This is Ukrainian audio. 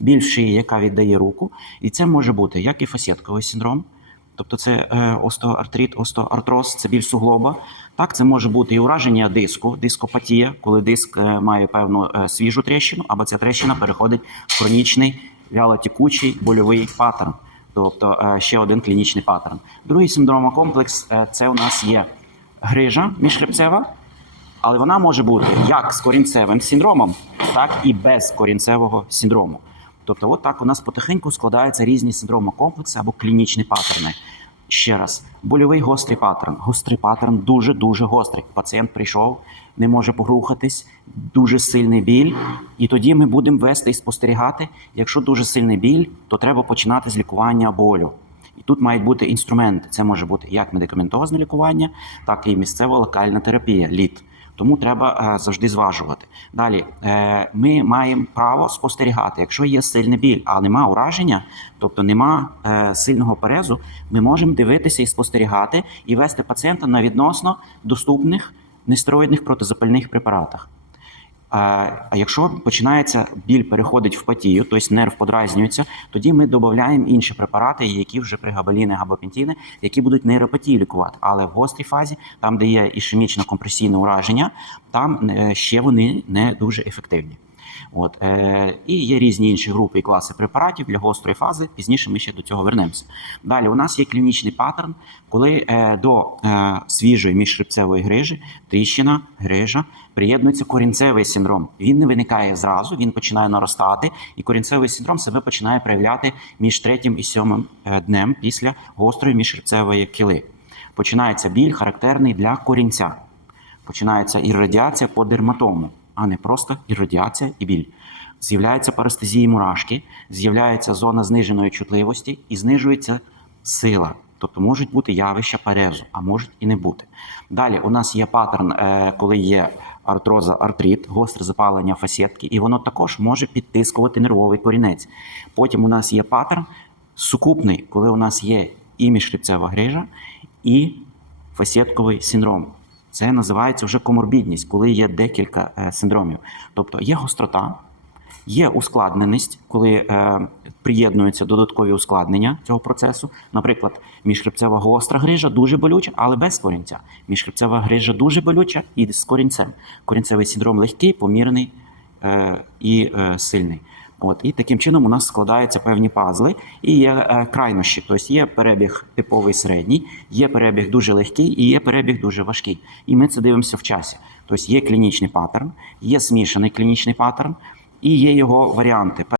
біль в шиї, яка віддає руку. І це може бути як і фасетковий синдром, тобто це е, остеоартрит, остеоартроз, це біль суглоба. Так, це може бути і ураження диску, дископатія, коли диск е, має певну е, свіжу тріщину, або ця тріщина переходить в хронічний вялотікучий больовий паттерн. Тобто ще один клінічний паттерн. Другий синдромокомплекс це у нас є грижа міжхребцева, але вона може бути як з корінцевим синдромом, так і без корінцевого синдрому. Тобто, от так у нас потихеньку складаються різні синдромокомплекси або клінічні паттерни. Ще раз, больовий гострий паттерн. Гострий паттерн дуже дуже гострий. Пацієнт прийшов, не може порухатись, дуже сильний біль. І тоді ми будемо вести і спостерігати. Якщо дуже сильний біль, то треба починати з лікування болю. І тут мають бути інструменти. Це може бути як медикаментозне лікування, так і місцева локальна терапія, лід. Тому треба е, завжди зважувати. Далі е, ми маємо право спостерігати. Якщо є сильний біль, а нема ураження, тобто нема е, сильного перезу, ми можемо дивитися і спостерігати і вести пацієнта на відносно доступних нестероїдних протизапальних препаратах. А якщо починається біль переходить в патію, тобто нерв подразнюється, тоді ми додаємо інші препарати, які вже пригабаліни, габапентіни, які будуть нейропатію лікувати. Але в гострій фазі, там, де є ішемічно компресійне ураження, там е, ще вони не дуже ефективні. От, е, і є різні інші групи і класи препаратів для гострої фази. Пізніше ми ще до цього вернемося. Далі у нас є клінічний паттерн, коли е, до е, свіжої міжхребцевої грижі, тріщина, грижа, приєднується корінцевий синдром. Він не виникає зразу, він починає наростати, і корінцевий синдром себе починає проявляти між третім і сьомим е, днем після гострої міжхребцевої кіли. Починається біль, характерний для корінця. Починається іррадіація по дерматому, а не просто іррадіація і біль. З'являються парестезії мурашки, з'являється зона зниженої чутливості і знижується сила. Тобто можуть бути явища перезу, а можуть і не бути. Далі у нас є паттерн, е, коли є артроза, артрит, гостре запалення фасетки, і воно також може підтискувати нервовий корінець. Потім у нас є паттерн сукупний, коли у нас є і міжхребцева грижа, і фасетковий синдром. Це називається вже коморбідність, коли є декілька е, синдромів. Тобто є гострота, є ускладненість, коли е, приєднуються додаткові ускладнення цього процесу. Наприклад, міжхребцева гостра грижа дуже болюча, але без корінця. Міжхребцева грижа дуже болюча і з корінцем. Корінцевий синдром легкий, помірний е, і сильний. От і таким чином у нас складаються певні пазли, і є е, крайнощі. Тобто є перебіг типовий середній, є перебіг дуже легкий і є перебіг дуже важкий. І ми це дивимося в часі. Тобто є клінічний паттерн, є смішаний клінічний паттерн, і є його варіанти.